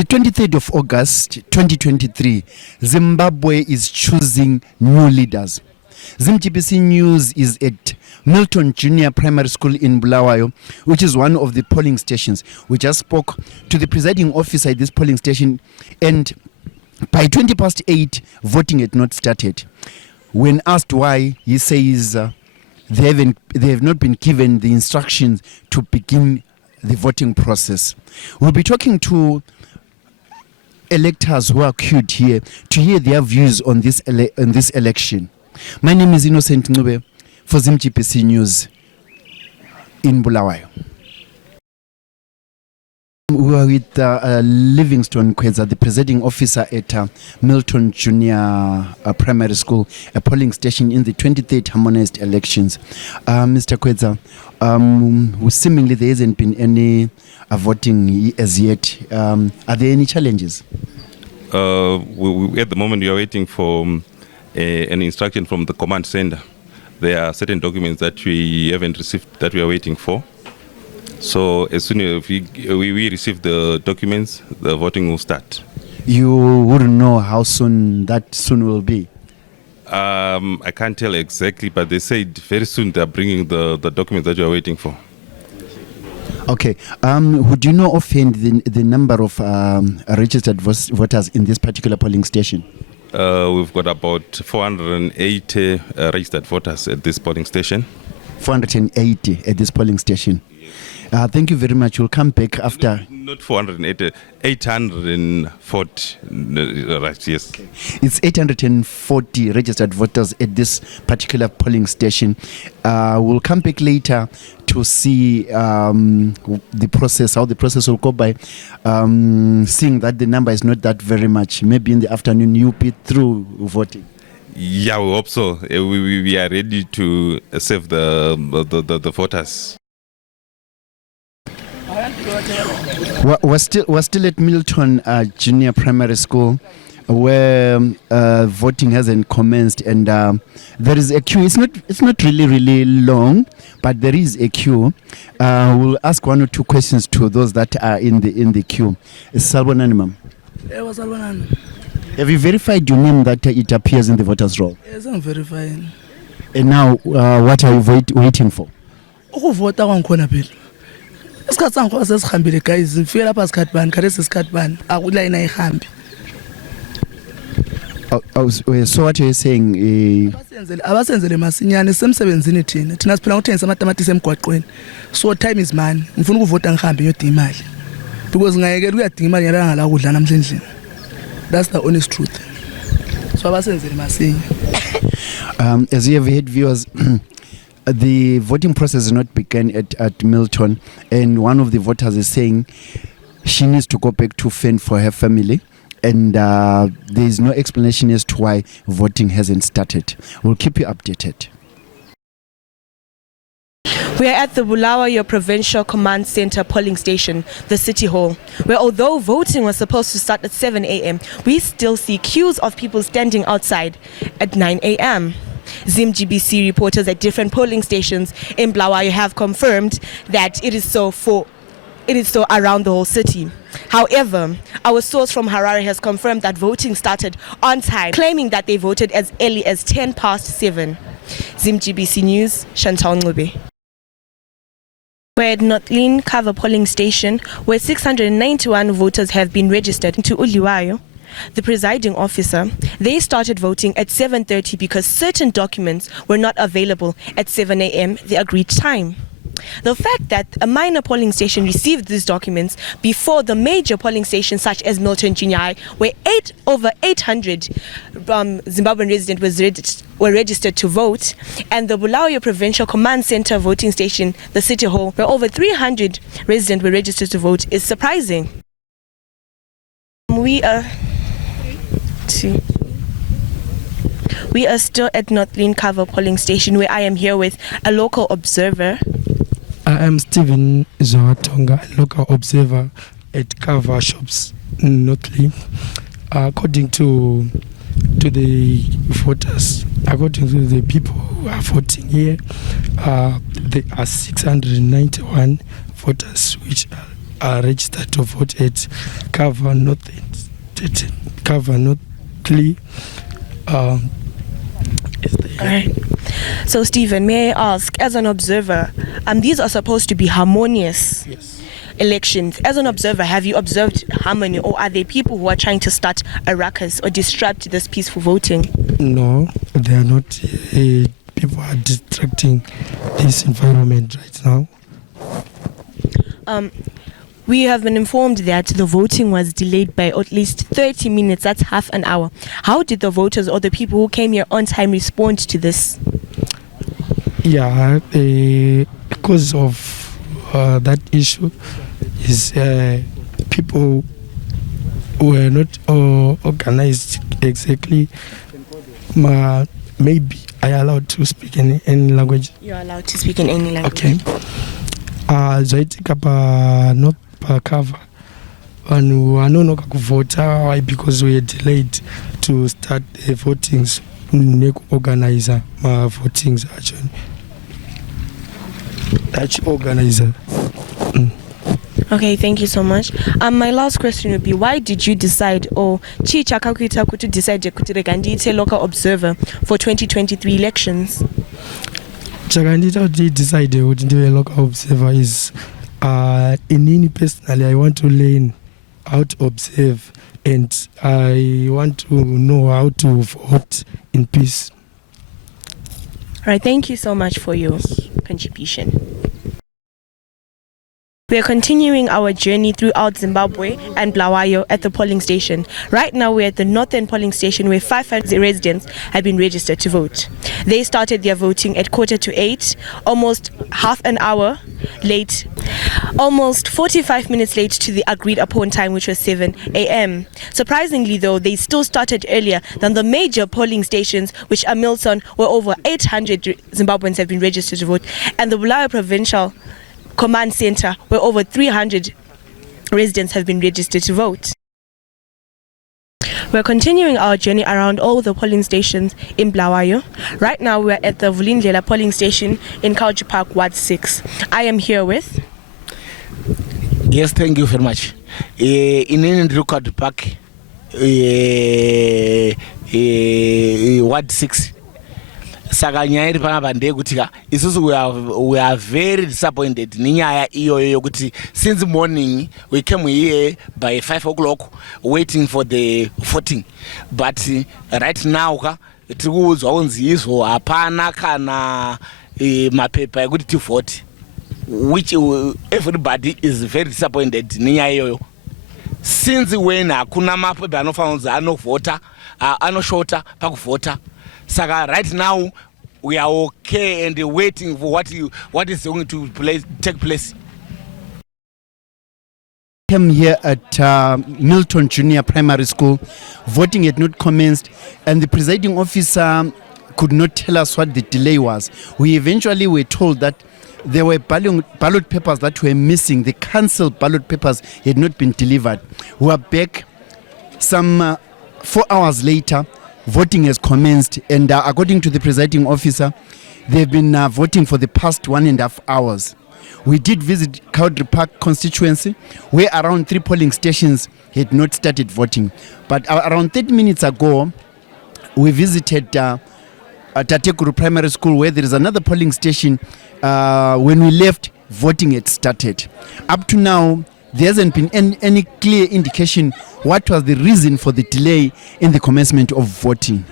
The 23rd of August 2023, Zimbabwe is choosing new leaders. Zim GBC News is at Milton Junior Primary School in Bulawayo, which is one of the polling stations. We just spoke to the presiding officer at this polling station, and by 8:20, voting had not started. When asked why, he says they have not been given the instructions to begin the voting process. We'll be talking to electors who are queued here to hear their views on this election. My name is Innocent Ncube for Zim GBC News in Bulawayo. We are with Livingston Kweza, the presiding officer at Milton Junior Primary School, a polling station in the 23rd harmonized elections. Mr. Kweza, seemingly there hasn't been any voting as yet. Are there any challenges? At the moment, we are waiting for an instruction from the command center. There are certain documents that we haven't received that we are waiting for. So as soon as we receive the documents, the voting will start. You wouldn't know how soon that soon will be? I can't tell exactly, but they said very soon they are bringing the documents that you are waiting for. Okay. Would you know offhand the number of registered voters in this particular polling station? We've got about 480 registered voters at this polling station. 480 at this polling station. Thank you very much. We'll come back after. Not 480, 840. Right, yes. Okay. It's 840 registered voters at this particular polling station. We'll come back later to see the process, how the process will go by. Seeing that the number is not that very much, maybe in the afternoon you'll be through voting. Yeah, we hope so. We are ready to serve the voters. We're still at Milton Junior Primary School, where voting hasn't commenced, and there is a queue. It's not really long, but there is a queue. We'll ask one or two questions to those that are in the queue. Salbonani, ma'am. Have you verified your name that it appears in the voters' roll? Yes, I'm verifying. And now, what are you waiting for? Isikhathi sangikhona sesihambile guys, ngifike lapha isikhathi bani khathesi isikhathi bani akulayini ayihambi. So what you're saying abasenzele masinyane semsebenzini thina siphila ngokuthengisa amatamatisi emgwaqweni, so time is money. Ngifuna ukuvota ngihambe ngiyodinga imali because ngayekela uyadinga imali yalanga la kudla namhla endlini. That's the honest truth. So abasenzele masinya. As you have heard, viewers, the voting process has not begun at Milton, and one of the voters is saying she needs to go back to fend for her family, and there is no explanation as to why voting hasn't started. We'll keep you updated. We are at the Bulawayo Provincial Command Center polling station, the City Hall, where although voting was supposed to start at 7 a.m., we still see queues of people standing outside at 9 a.m. Zim GBC reporters at different polling stations in Bulawayo have confirmed that it is so around the whole city. However, our source from Harare has confirmed that voting started on time, claiming that they voted as early as 7:10. Zim GBC News, Chantal Ncube. We're at Northlin Cover polling station, where 691 voters have been registered into Bulawayo. The presiding officer, they started voting at 7:30 because certain documents were not available at 7 a.m. the agreed time. The fact that a minor polling station received these documents before the major polling stations such as Milton Junior, where over 800 Zimbabwean residents were registered to vote, and the Bulawayo Provincial Command Center voting station, the City Hall, where over 300 residents were registered to vote, is surprising. We are still at Northlin Cover polling station, where I am here with a local observer. I am Stephen Zoatonga, local observer at Cover Shops in Northlin. According to the voters, according to the people who are voting here, there are 691 voters which are are registered to vote at Cover North Cover Northly. Alright. So Stephen, may I ask, as an observer, these are supposed to be harmonious elections. As an observer, have you observed harmony, or are there people who are trying to start a ruckus or disrupt this peaceful voting? No, they are not. People are distracting this environment right now. We have been informed that the voting was delayed by at least 30 minutes. That's half an hour. How did the voters or the people who came here on time respond to this? Yeah, because of that issue is people were not organized exactly. Maybe I allowed to speak in any language. You're allowed to speak in any language. Okay. Zaitika not per cover. And we are no vote. Why? Because we are delayed to start the votings. Organizer votings actually. That's organizer. Okay, thank you so much. My last question would be, why did you decide, or Chi Chakakuita could decide to local observer for 2023 elections? Chakandita decided to be a local observer is in personally I want to learn how to observe, and I want to know how to vote in peace. All right, thank you so much for your contribution. We are continuing our journey throughout Zimbabwe and Bulawayo at the polling station. Right now we're at the northern polling station where 500 residents have been registered to vote. They started their voting at 7:45, almost half an hour late, almost 45 minutes late to the agreed upon time, which was 7 a.m. Surprisingly though, they still started earlier than the major polling stations, which are Milton, where over 800 Zimbabweans have been registered to vote, and the Bulawayo Provincial Command Center, where over 300 residents have been registered to vote. We're continuing our journey around all the polling stations in Bulawayo. Right now we're at the Vulindlela polling station in Culture Park, Ward 6. I am here with... Yes, thank you very much. In Culture Park, Ward 6. Sakanyaya iri panapa ndeyekuti isusu we are very disappointed nenyaya iyoyo yokuti since morning we came here by 5 o'clock waiting for the voting, but right now tiri kuudzwa kunzi izvo hapana kana mapepa ekuti tivote, which everybody is very disappointed nenyaya iyoyo. Since when hakuna mapepa anofanira kunzi anovhota anoshota pakuvhota. Saka right now we are okay and waiting for what is going to take place. Came here at Milton Junior Primary School. Voting had not commenced, and the presiding officer could not tell us what the delay was. We eventually were told that there were ballot papers that were missing. The cancelled ballot papers had not been delivered. We are back some 4 hours later. Voting has commenced, and according to the presiding officer, they've been voting for the past 1.5 hours. We did visit Culture Park constituency, where around 3 polling stations had not started voting. But around 30 minutes ago, we visited Tatekuru Primary School, where there is another polling station. When we left, voting had started. Up to now, there hasn't been any clear indication what was the reason for the delay in the commencement of voting.